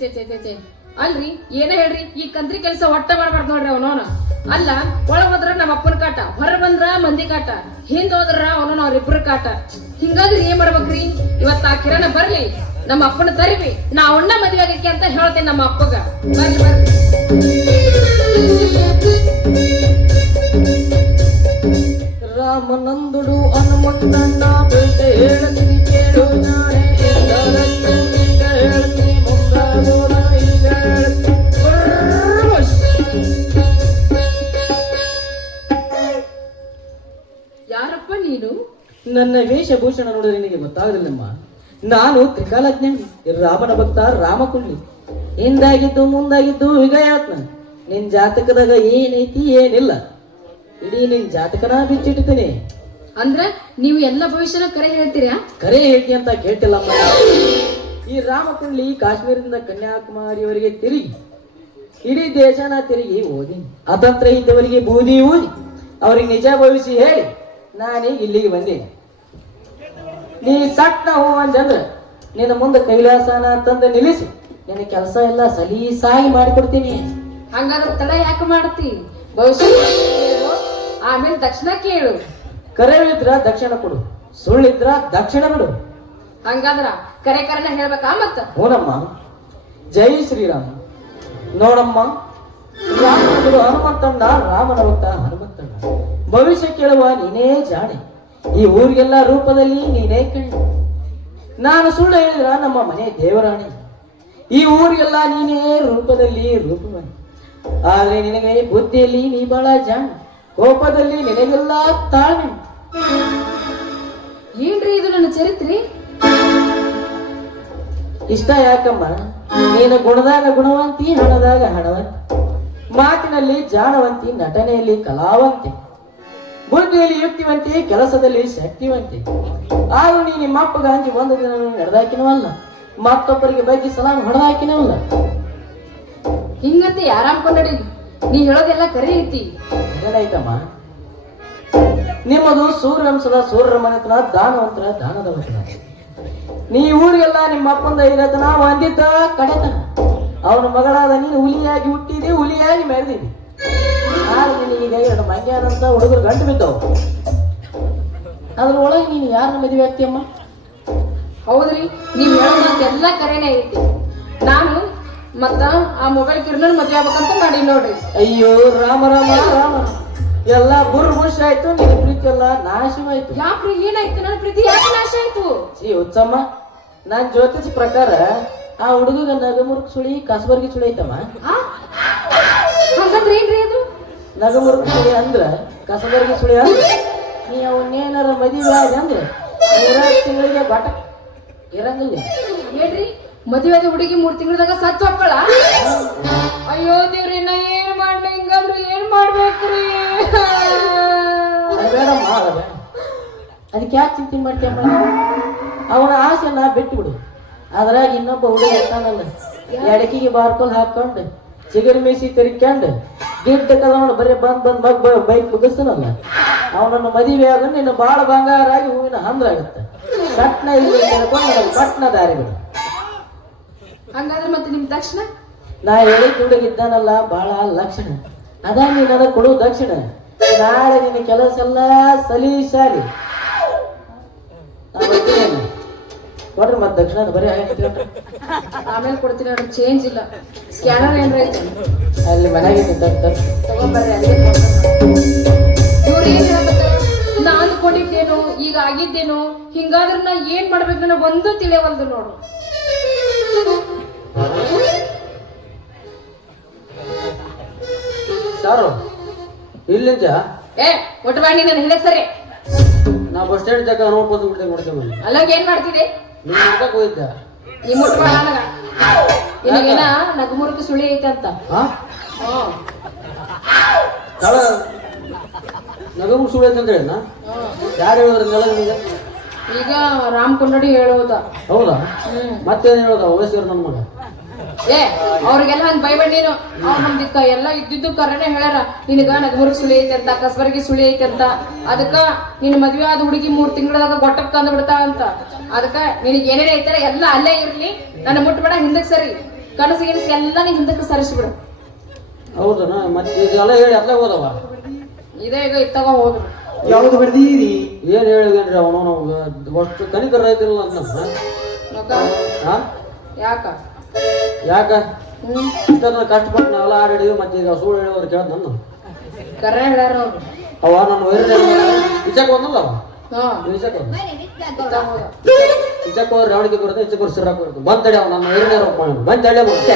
ಚೇ ಅಲ್ರಿ ಏನ ಹೇಳ್ರಿ ಈ ಕಂತ್ರಿ ಕೆಲಸ ಒಟ್ಟ ಮಾಡ್ಬಾರ್ದು ನೋಡ್ರಿ ಅವನವನ ಅಲ್ಲ ಒಳಗ್ ಹೋದ್ರ ನಮ್ಮ ಅಪ್ಪನ ಕಾಟ ಹೊರ ಬಂದ್ರ ಮಂದಿ ಕಾಟ ಹಿಂದ್ ಹೋದ್ರ ಅವನ ಅವ್ರಿಬ್ರ ಕಾಟ ಹಿಂಗಾದ್ರಿ ಏನ್ ಮಾಡ್ಬೇಕ್ರಿ ಇವತ್ತ ಆ ಕಿರಣ ಬರ್ಲಿ ನಮ್ಮ ಅಪ್ಪನ ತರಿವಿ ನಾ ಅವಣ್ಣ ಮದ್ವೆ ಆಗಕ್ಕೆ ಅಂತ ಹೇಳ್ತೇನೆ ನಮ್ಮ ಅಪ್ಪಗ ಬರ್ಲಿ ಬರ್ಲಿ ರಾಮನಂದುಡು ಹನುಮಂತಣ್ಣ ಬೆಳ್ದೆ ಹೇಳ್ತೀನಿ ಕೇಳು ನಾಳೆ ಹೇಳ್ತೀನಿ ಮುಂಗಾಗೋದ ಯಾರಪ್ಪ ನೀನು ನನ್ನ ವೇಷಭೂಷಣ ನೋಡಿದ್ರೆ ನಿನಗೆ ಗೊತ್ತಾಗಲಿಲ್ಲಮ್ಮ. ನಾನು ತ್ರಿಕಾಲಜ್ಞ ರಾಮನ ಭಕ್ತ ರಾಮಕುಂಡಿ. ಹಿಂದಾಗಿದ್ದು ಮುಂದಾಗಿದ್ದು ವಿಗಯಾತ್ನ. ನಿನ್ ಜಾತಕದಾಗ ಏನೈತಿ ಏನಿಲ್ಲ ಇಡೀ ನಿನ್ ಜಾತಕನ ಬಿಚ್ಚಿಟ್ಟಿದ್ದೀನಿ. ಅಂದ್ರ ನೀವು ಎಲ್ಲ ಭವಿಷ್ಯನ ಕರೆ ಹೇಳ್ತೀರಾ? ಕರೆ ಹೇಳ್ತಿ ಅಂತ ಕೇಳ್ತಿಲ್ಲಮ್ಮ. ಈ ರಾಮಕುಂಡ್ಲಿ ಕಾಶ್ಮೀರದಿಂದ ಕನ್ಯಾಕುಮಾರಿಯವರೆಗೆ ತಿರುಗಿ ಇಡೀ ದೇಶನ ತಿರುಗಿ ಓದಿ ಅತಂತ್ರ ಇದ್ದವರಿಗೆ ಬೂದಿ ಊದಿ ಅವ್ರಿಗೆ ನಿಜ ಭವಿಷ್ಯ ಹೇಳಿ ನಾನೀಗ ಇಲ್ಲಿಗೆ ಬಂದೀನಿ. ನೀ ಸಟ್ನ ಹೂ ಅಂದ್ರ ನಿನ್ನ ಮುಂದೆ ಕೈಲಾಸನ ತಂದು ನಿಲ್ಲಿಸಿ ನಿನ್ನ ಕೆಲಸ ಎಲ್ಲ ಸಲೀಸಾಗಿ ಮಾಡಿಕೊಡ್ತೀನಿ. ಹಂಗಾದ್ರೆ ತಡ ಯಾಕೆ ಮಾಡ್ತಿ? ಭವಿಷ್ಯ ಆಮೇಲೆ ದಕ್ಷಿಣ ಕೇಳು. ಕರೆವಿದ್ರ ದಕ್ಷಿಣ ಕೊಡು, ಸುಳ್ಳಿದ್ರ ದಕ್ಷಿಣ ಬಿಡು. ಹಂಗಾದ್ರ ಕರೆ ಕರೆನ ಹೇಳ್ಬೇಕಾ ಮತ್ತ? ಹೂನಮ್ಮ. ಜೈ ಶ್ರೀರಾಮ. ನೋಡಮ್ಮ, ರಾಮನಂದುಡು ಹನುಮಂತಣ್ಣ ರಾಮನ ಭಕ್ತ ಹನುಮಂತಣ್ಣ. ಭವಿಷ್ಯ ಕೇಳುವ ನೀನೇ ಜಾಣೆ, ಈ ಊರಿಗೆಲ್ಲ ರೂಪದಲ್ಲಿ ನೀನೇ ಕಣ್ಣು. ನಾನು ಸುಳ್ಳು ಹೇಳಿದ್ರ ನಮ್ಮ ಮನೆ ದೇವರಾಣಿ, ಈ ಊರಿಗೆಲ್ಲ ನೀನೇ ರೂಪದಲ್ಲಿ ರೂಪವಾಣಿ. ಆದ್ರೆ ನಿನಗೆ ಬುದ್ಧಿಯಲ್ಲಿ ನೀ ಬಹಳ ಜಾಣ, ಕೋಪದಲ್ಲಿ ನಿನಗೆಲ್ಲ ತಾಳ್ಮೆ. ಏನ್ರಿ ಇದು ನನ್ನ ಚರಿತ್ರೆ? ಇಷ್ಟ ಯಾಕಮ್ಮ? ನೀನು ಗುಣದಾಗ ಗುಣವಂತಿ, ಹಣದಾಗ ಹಣವಂತಿ, ಮಾತಿನಲ್ಲಿ ಜಾಣವಂತಿ, ನಟನೆಯಲ್ಲಿ ಕಲಾವಂತಿ, ಬುದ್ಧಿಯಲ್ಲಿ ಯುಕ್ತಿವಂತಿ, ಕೆಲಸದಲ್ಲಿ ಶಕ್ತಿವಂತಿ. ಆದ್ರೂ ನೀ ನಿಮ್ಮ ಅಪ್ಪಗ ಅಂಜಿ ಒಂದು ದಿನ ನಡೆದಾಕಿನವಲ್ಲ, ಮತ್ತೊಬ್ಬರಿಗೆ ಬಗ್ಗೆ ಸಲಾಮ್ ಹೊಡೆದಾಕಿನವಲ್ಲ. ಹಿಂಗಂತೆ ಯಾರಾಮ್ ಕೊಂಡಡಿ? ನೀ ಹೇಳೋದೆಲ್ಲ ಕರೆ ಐತಿ. ಏನಾಯ್ತಮ್ಮ? ನಿಮ್ಮದು ಸೂರ್ಯವಂಶದ ಸೂರ್ಯರ ಮನೆತನ, ದಾನವಂತರ ದಾನದ ಮನೆತನ. ನೀ ಊರಿಗೆಲ್ಲ ನಿಮ್ಮ ಅಪ್ಪಂದ ಇರತನ ಒಂದಿದ್ದ ಕಡೆತನ. ಅವನ ಮಗಳಾದ ನೀನು ಹುಲಿಯಾಗಿ ಹುಟ್ಟಿದಿ, ಹುಲಿಯಾಗಿ ಮೆರೆದಿದಿ. ಆದ್ರೆ ಈಗ ಎರಡು ಮಂಗ್ಯಾನಂತ ಹುಡುಗರು ಗಂಟು ಬಿದ್ದವು. ಅದ್ರೊಳಗೆ ನೀನು ಯಾರನ್ನ ಮದುವೆ ಆಗ್ತೀಯಮ್ಮ? ಹೌದ್ರಿ, ನೀವ್ ಹೇಳೋದೆಲ್ಲ ಕರೆನೇ ಐತಿ. ನಾನು ಮತ್ತ ಆ ಮೊಬೈಲ್ ಕಿರಣ್ ಮದ್ವೆ ಆಗ್ಬೇಕಂತ ಮಾಡಿ ನೋಡ್ರಿ. ಅಯ್ಯೋ ರಾಮ ರಾಮ ರಾಮ, ಎಲ್ಲ ಬುರ್ಬುಷ್ ಆಯ್ತು, ನಿನ್ನ ಪ್ರೀತಿ ಎಲ್ಲ ನಾಶವಾಯ್ತು. ಯಾಕ್ರಿ ಏನಾಯ್ತು? ನನ್ನ ಪ್ರೀತಿ ಯಾಕೆ ನಾಶ ಆಯ್ತು? ಶ್ರೀ ಉಚ್ಚಮ್ಮ, ನಾನ್ ಜ್ಯೋತಿಷ ಪ್ರಕಾರ ಆ ಹುಡುಗ ನಗಮುರುಕ್ ಸುಳಿ ಕಸಬರ್ಗಿ ಸುಳಿ ಐತಮ್ಮ. ಹಂಗಂದ್ರೆ ಏನ್ರಿ ಅದು? ನಗಮುರುಕ್ ಸುಳಿ ಅಂದ್ರ ಕಸಬರ್ಗಿ ಸುಳಿ ಅಂದ್ರ ನೀ ಅವನ್ನೇನಾರ ಮದುವೆ ಆದ ಅಂದ್ರೆ 2 ತಿಂಗಳಿಗೆ ಬಟ ಇರಂಗಿಲ್ಲ. ಏನ್ರಿ ಮದುವೆ ಆದ ಹುಡುಗಿ 3 ತಿಂಗಳದಾಗ ಸತ್ತು ಹಾಕಳ? ಅಯ್ಯೋ ದೇವ್ರಿ, ನಾ ಏನ್ ಮಾಡ್ಲಿ? ಹಿಂಗಂದ್ರೆ ಏನ್ ಮಾಡ್ಬೇಕ್ರಿ? ಬೇಡಮ್ಮ, ಅದಕ್ಕೆ ಯಾಕೆ ಚಿಂತೆ ಮಾಡ್ತೀಯಮ್ಮ? ಅವನ ಆಸೆನ ಬಿಟ್ಟು ಬಿಡು. ಅದ್ರಾಗ ಇನ್ನೊಬ್ಬ ಹುಡುಗ ಇರ್ತಾನಲ್ಲ, ಎಡಕಿಗೆ ಬಾರ್ಕೊಲ್ ಹಾಕೊಂಡು ಚಿಗರಿ ಮೀಸಿ ತಿರ್ಕೊಂಡು ಗಿಡ್ಡ ಕದಕೊಂಡು ಬರೀ ಬಂದ್ ಬೈಕ್ ಮುಗಿಸ್ತಾನಲ್ಲ, ಅವನನ್ನು ಮದುವೆ ಆಗ ನಿನ್ನ ಬಾಳ ಬಂಗಾರಾಗಿ ಹೂವಿನ ಹಂದ್ರಾಗತ್ತೆ. ಸಟ್ನ ಇಲ್ಲಿ ಕೇಳ್ಕೊಂಡು ಪಟ್ನ ದಾರಿ ಬಿಡು. ಹಂಗಾದ್ರೆ ಮತ್ತೆ ನಿಮ್ ತಕ್ಷಣ ನಾ ಹೇಳಿದ ಹುಡುಗಿದ್ದಾನಲ್ಲ ಬಾಳ ಲಕ್ಷಣ, ಅದ ನೀ ನನಗೆ ಕೊಡು ದಕ್ಷಿಣ. ನಾಳೆ ನಿನ್ನ ಕೆಲಸ ಎಲ್ಲ ಸಲೀಸಾಗಿ ಕೊಡ್ರಿ. ಮತ್ತೆ ದಕ್ಷಿಣ ಬರೀ ಆಮೇಲೆ ಕೊಡ್ತೀನಿ, ಅವ್ರಿಗೆ ಚೇಂಜ್ ಇಲ್ಲ. ಸ್ಕ್ಯಾನರ್ ಏನ್ರ ಐತೆ ಅಲ್ಲಿ ಮನೆಗೆ ತಗೊಂಬರ್ರಿ. ಅಲ್ಲಿ ಇವ್ರು ಏನ್ ಹೇಳಕತ್ತಾರ? ನಾ ಅಂದ್ಕೊಂಡಿದ್ದೇನು ಈಗ ಆಗಿದ್ದೇನು? ಹಿಂಗಾದ್ರೆ ನಾ ಏನ್ ಮಾಡ್ಬೇಕು ನನಗೆ ಒಂದು ತಿಳಿಯವಲ್ದು ನೋಡು. ಸಾರು ಇಲ್ಲಿಂದ ಒಟ್ಟು ಮಾಡಿ ನಾನು ಹೇಳ ಸರಿ. ನಾ ಬಸ್ ಸ್ಟ್ಯಾಂಡ್ ಜಾಗ ನೋಡ್ಬೋದು ಮಾಡ್ತೇವೆ. ಅಲ್ಲಾಗ ಏನ್ ಮಾಡ್ತಿದ್ದೆ? ಹೋಗಿದ್ದ ನೀ ಮುಟ್ಟು ಮಾಡ ನಿನಗೇನ ನಗಮುರುಕು ಸುಳಿ ಐತೆ ಅಂತ. ನಗಮು ಸುಳಿ ಅಂತಂದ್ರೆ ಯಾರು ಹೇಳಿದ್ರ? ಈಗ ರಾಮ್ ಕೊಂಡಡಿ ಹೇಳೋದ. ಹೌದಾ? ಮತ್ತೇನ್ ಹೇಳೋದ? ವಯಸ್ಸರು ನನ್ನ ಮಗ. ಅವ್ರಿಗೆಲ್ಲ ಹಂಗ ಬೈಬೇಡ ನೀನು. ಅವ್ರ ನಮ್ದಿಕ್ಕ ಎಲ್ಲ ಇದ್ದಿದ್ದು ಕರೆನೆ ಹೇಳ್ಯಾರ. ನಿನಗ ನಗಮುರುಕ್ ಸುಳಿ ಐತೆ ಅಂತ, ಕಸಬರ್ಗಿ ಸುಳಿ ಐತೆ ಅಂತ. ಅದಕ್ಕ ನಿನ್ ಮದ್ವೆ ಆದ ಹುಡುಗಿ 3 ತಿಂಗಳದಾಗ ಗೊಟ್ಟಕ್ ತಂದು ಬಿಡ್ತಾ ಅಂತ. ಅದಕ್ಕ ನಿನಗೆ ಏನೇನ್ ಐತಾರ ಎಲ್ಲ ಅಲ್ಲೇ ಇರ್ಲಿ, ನನ್ನ ಮುಟ್ಬೇಡ, ಹಿಂದಕ್ ಸರಿ. ಕನಸು ಗಿನಸು ಎಲ್ಲ ನೀ ಹಿಂದಕ್ಕೆ ಸರಿಸ್ಬಿಡು. ಹೌದನ ಮತ್ತೆ ಇದೆಲ್ಲ ಹೇಳಿ ಅತ್ಲೇ ಹೋದವ ಇದೇ ಈಗ ಇತ್ತಾಗ ಹೋದ್ರು. ಯಾವ್ದು ಹೊಡೆದೀರಿ? ಏನ್ ಹೇಳಿದೇನ್ರಿ ಅವನು ಅಷ್ಟು ಕನಿಕರ ರೈತಿಲ್ಲ ಅಂತ ನೋಕ ಹಾ ಯಾಕ ಯಾಕ ಇಷ್ಟನ್ನ ಕಷ್ಟಪಟ್ಟು ನಾವೆಲ್ಲ ಆಡಿದೀವಿ ಮತ್ತೆ ಈಗ ಸುಳ್ಳು ಹೇಳೋರು ಕೇಳ್ದ ನನ್ನ ಕರ್ರ ಹೇಳ್ಯಾರ ಅವ್ರು. ಅವ ನನ್ನ ವೈರಲ್ ಇಚಕ್ ಬಂದಲ್ಲ ಅವ ಹಾ ಇಚಕ್ ಬಂದ ಇತ್ತಾಗ ಹೋದ. ಇಚಕ್ ಹೋದ್ರೆ ಅವಳಿಗೆ ಬರುತ್ತೆ ಇಚಕ್ ಹೋದ್ರೆ ಸಿರಾಕ್ ಬರುತ್ತೆ ಬಂದ್ ತಡೆ ಅವ ನನ್ನ ವೈರಲ್ ಬಂದ್ ತಡೆ ಬರುತ್ತೆ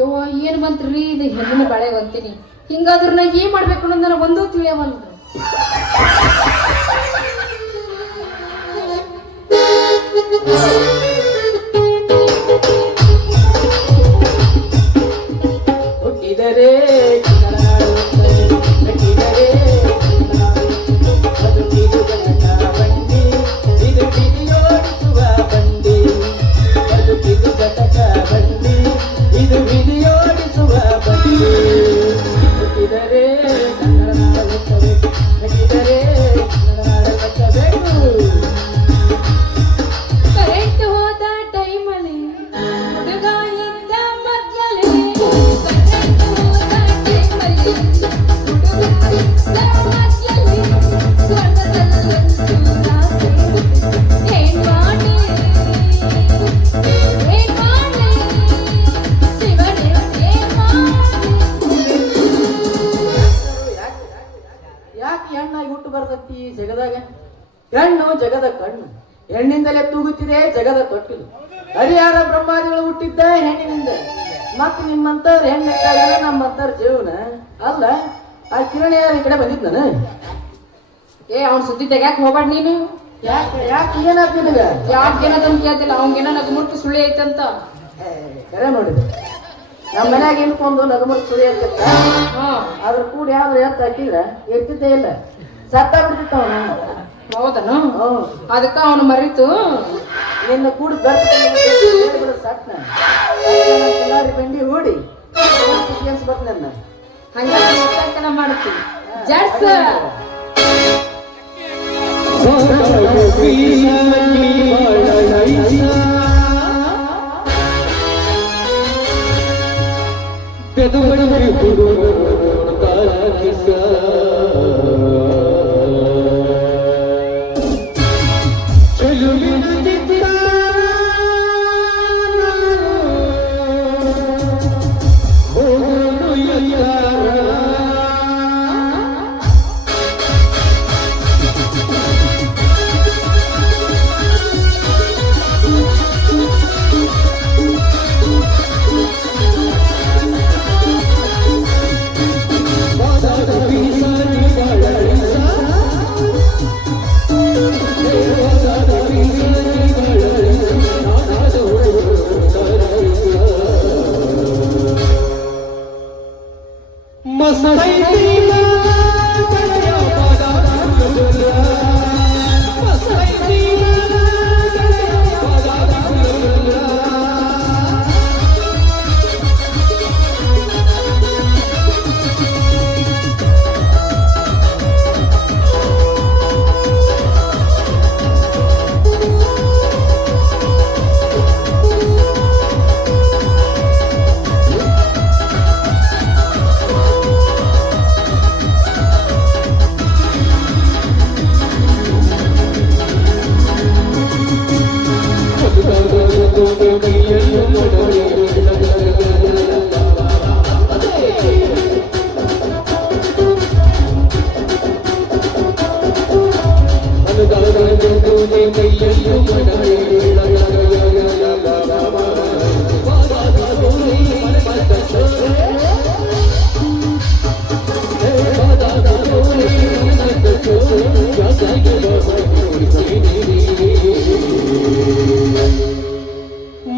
ಯವ್ವ ಏನ್ ಬಂತ್ರಿ ಇದು ಹೆಣ್ಣಿನ ಬಾಳೆ ಬಂತೀನಿ. ಹಿಂಗಾದ್ರ ನಾ ಏನ್ ಮಾಡ್ಬೇಕು ಅನ್ನೋದು ನನಗೆ ಒಂದೂ ತಿಳಿಯವಲ್ದು. ಹುಟ್ಟಿದರೆ ಬಂಡಿ ಇದು ಬಿಡಿಯೋಡಿಸುವ ಬಂಡಿ ಬದುಕಿದು ಘಟಕ ಬಂಡಿ ಇದು ಬಿಡಿಯೋಡಿಸುವ ಬಂಡಿ ಹುಟ್ಟಿದರೆ ಕನ್ನಡ ನಾಡಬೇಕು ಹುಟ್ಟಿದರೆ ಕನ್ನಡ ಕಟ್ಟಬೇಕು. ಕರೆಂಟ್ ಹೋದ ಟೈಮಲ್ಲಿ ಹುಡುಗ ಇದ್ದ ಮಧ್ಯದಲ್ಲಿ ಕರೆಂಟ್ ಹೋದ ಟೈಮಲ್ಲಿ ಹುಡುಗ ಇದ್ದ ಮಧ್ಯದಲ್ಲಿ ಸ್ವರ್ಗದಲ್ಲಂತೂ ಆಸೆ. ಏನ್ ಮಾಡಿ ಶಿವನೇ ಏನ್ ಮಾಡಿ. ಯಾಕೆ ಹೆಣ್ಣಾಗಿ ಹುಟ್ಟು ಬರ್ತೈತಿ ಈ ಜಗದಾಗ? ಹೆಣ್ಣು ಜಗದ ಕಣ್ಣು, ಹೆಣ್ಣಿಂದಲೇ ತೂಗುತ್ತಿದೆ ಜಗದ ತೊಟ್ಟಿಲು. ಹರಿಹರ ಬ್ರಹ್ಮಾದಿಗಳು ಹುಟ್ಟಿದ್ದ ಹೆಣ್ಣಿನಿಂದ. ಮತ್ ನಿಮ್ಮಂತವ್ರ ಹೆಣ್ಣಿಟ್ಟಾಗ ನಮ್ಮಂತವ್ರ ಜೀವನ ಅಲ್ಲ. ಆ ಕಿರಣ ಯಾರು ಈ ಕಡೆ ಬಂದಿದ್ ನಾನು ಏ ಅವ್ನ ಸುದ್ದಿ ತೆಗ್ಯಾಕ ಹೋಗ್ಬೇಡ ನೀನು. ಯಾಕೆ ಯಾಕೆ ಏನಾಗ್ತ ನಿನಗ? ಯಾಕೆ ಏನದಂತ ಕೇಳ್ತಿಲ್ಲ. ಅವ್ನಿಗೇನ ನಗಮುರ್ಕು ಸುಳಿ ಐತಂತ. ಕರೆ ನೋಡಿದೆ ನಮ್ಮ ಮನ್ಯಾಗ ಇನ್ಕೊಂಡು ನಗಮುರ್ಕ್ ಸುಳಿ ಅಂತ ಹಾ ಅದ್ರ ಕೂಡ ಯಾವ್ದು ಎತ್ತ ಹಾಕಿದ್ರ ಇರ್ತಿದ್ದೇ ಇಲ್ಲ, ಸತ್ತ ಬಿಡ್ತಿತ್ತವನ. ಹೌದನು? ಅದಕ್ಕ ಅವನು ಮರಿತು ನಿನ್ನ ಕೂಡ ಸಟ್ನ ಬಂಡಿ ಹೂಡಿ ಬತ್ ನನ್ನ ಹಂಗ ಮಾಡ್ತೀವಿ. ಜಡ್ಸ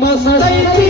ಮಸಳೈತಿ